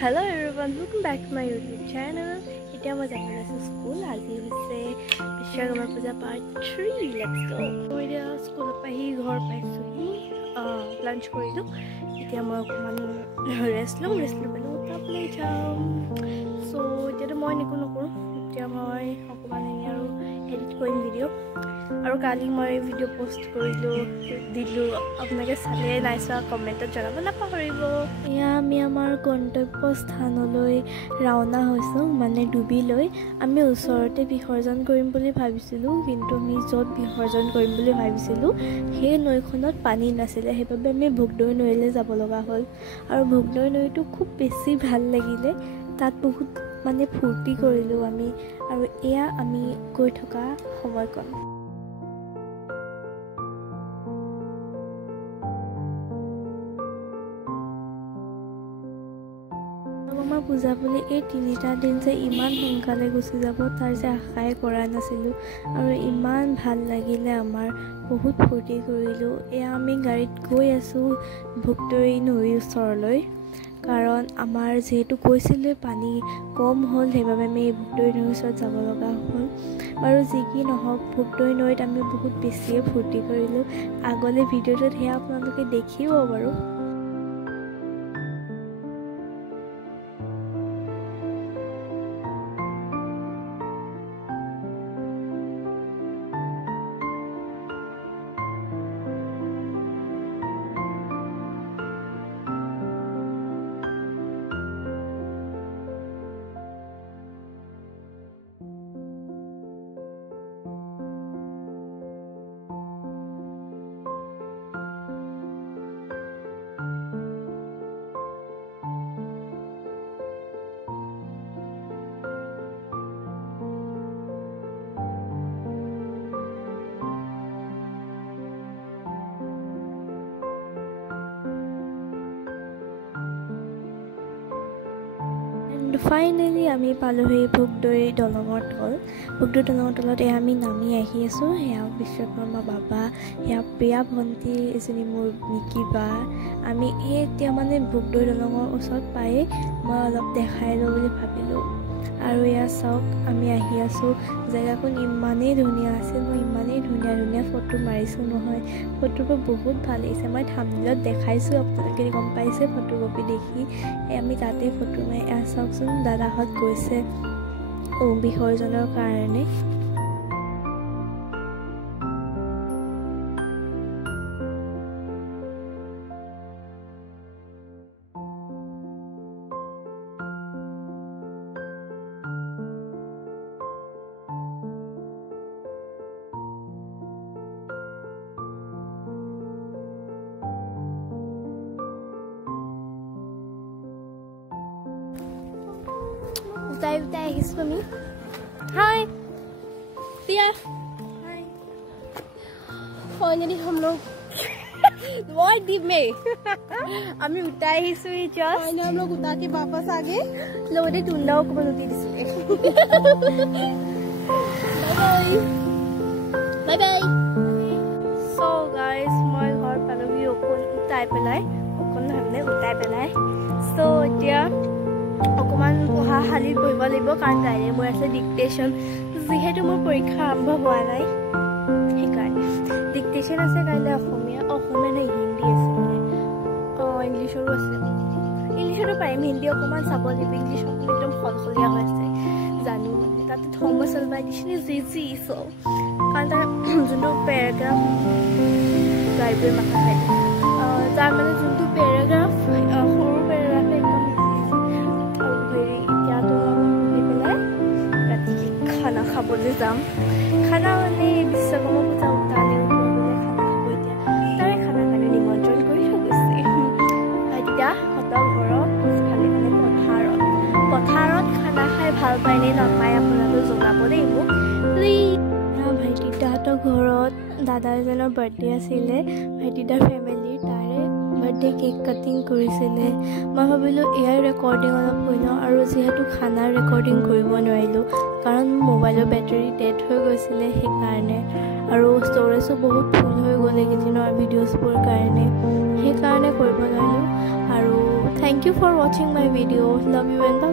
Hello everyone, welcome back to my YouTube channel. Today I'm going to school. As you say, Vishwakarma Puja Part 3. Let's go. Today school pa hi ghar paisu hi lunch korilu. Today I'm rest lo pelu taple jam. So today moi nikunu koru. Today moi okobane aru edit korim video. আৰু কালি মই video post কৰিলো দিলো আপোনালোকে চালে নাইছা কমেন্টত জনাব নাপাহৰিব এয়া আমি আমাৰ গন্তব্য স্থানলৈ ৰাওনা হৈছো মানে ডুবিলৈ আমি ওচৰতে বিসৰ্জন কৰিম বুলি ভাবিছিলো কিন্তু আমি যত বিসৰ্জন কৰিম বুলি ভাবিছিলো সেই নৈখনত পানী নাছিলে সেইবাবে আমি ভুগদৈ নৈলৈ যাব লগা হ'ল আৰু ভুগদৈ নৈটো খুব বেছি ভাল লাগিলে তাত বহুত মানে ফূৰ্তি কৰিলো আমি আৰু এয়া আমি গৈ থকা সময়কণ পূজা বুলি এই তিনিটা দিন যে ইমান সোনকালে গুচি যাব তাৰ যে আশাই কৰা নাছিলোঁ আৰু ইমান ভাল লাগিলে আমাৰ বহুত ফূৰ্তি কৰিলোঁ এয়া আমি গাড়ীত গৈ আছোঁ ভুগদৈ নৈৰ ওচৰলৈ কাৰণ আমাৰ যিহেতু কৈছিলে পানী কম হ'ল সেইবাবে আমি ভুগদৈ নৈৰ ওচৰত যাব লগা হ'ল আৰু যি কি নহওক ভুগদৈ নৈত আমি বহুত বেছিয়ে ফূৰ্তি কৰিলোঁ আগলৈ ভিডিঅ'টোত সেয়া আপোনালোকে দেখিব বাৰু ফাইনেলি আমি পালোহি ভুগদৈ দলঙৰ তল ভুগদৈ দলঙৰ তলত এয়া আমি নামি আহি আছোঁ সেয়া বিশ্বকৰ্মা বাবা সেয়া প্ৰিয়া ভণ্টি এজনী মোৰ মিকি বা আমি এতিয়া মানে ভুগদৈ দলঙৰ ওচৰত পায়ে মই অলপ দেখাই লওঁ বুলি ভাবিলোঁ আৰু এয়া চাওক আমি আহি আছোঁ জেগাখন ইমানেই ধুনীয়া আছিল মই ইমানেই ধুনীয়া ধুনীয়া ফটো মাৰিছোঁ নহয় ফটোবোৰ বহুত ভাল লাগিছে মই থাম্বনেইলত দেখাইছোঁ আপোনালোকে গম পাইছে ফটোকপি দেখি আমি তাতে ফটো মাৰি এয়া চাওকচোন দাদাহঁত গৈছে বিসৰ্জনৰ কাৰণে उताई আহিছো আমি हाय पिया हाय फाइनली हम लोग व्हाट डिड में আমি উতাই আহিছো জাস্ট ফাইনালি हम लोग उता के वापस आ गए लोडे टुंडाओ को बनती दिसले बाय बाय सो गाइस মই ঘৰ পালোহি অকন উতাই পেলাই অকন हमने উতাই পেলাই সো এতিয়া অকমান পঢ়া হালি পঢ়িব লাগিব কাৰণ কাইলৈ মোৰ আছে ডিক্টেশ্যন যিহেতু মোৰ পৰীক্ষা আৰম্ভ হোৱা নাই সেইকাৰণে ডিক্টেশ্যন আছে কাইলৈ অসমীয়া নে হিন্দী আছে ইংলিছৰো আছে ইংলিছতো পাৰিম হিন্দী অকমান চাব লাগিব ইংলিছত একদম খলখলীয়া হৈ আছে জানো মানে তাতে ধৰ্ম চলবাই দিছিলে যি কাৰণ তাৰ যোনটো পেৰাগ্ৰাফ গাইডৰ মাথা খাই তাৰ মানে যোনটো পেৰাগ্ৰাফ সৰু পেৰাগ্ৰাফ একদম খানা খাবলৈ যাম খানা মানে বিশ্বকৰ্মা পূজা উঠালে খানা খাব এতিয়া তাৰে খানা কাৰণে নিমন্ত্ৰণ কৰি থৈ গৈছে ভাইটিদা হঁতৰ ঘৰত পিছফালে মানে পথাৰত খানা খাই ভাল পায় নে নাপায় আপোনালোকে জনাব দেই মোক প্লিজ ভাইটিদাহঁতৰ ঘৰত দাদা এজনৰ বাৰ্থডে আছিলে ভাইটিদাৰ ফেমিলিৰ তাৰে বাৰ্থডে কেক কাটিং কৰিছিলে মই ভাবিলোঁ এয়াই ৰেকৰ্ডিং অলপ হৈ লওঁ আৰু যিহেতু খানাৰ ৰেকৰ্ডিং কৰিব নোৱাৰিলোঁ কাৰণ মোবাইলৰ বেটাৰী ডেড হৈ গৈছিলে সেইকাৰণে আৰু ষ্ট'ৰেজো বহুত ফুল হৈ গ'ল এইকেইদিনৰ ভিডিঅ'ছবোৰ কাৰণে সেইকাৰণে কৰিব নোৱাৰিলোঁ আৰু Thank you for watching my video. Love you and bye.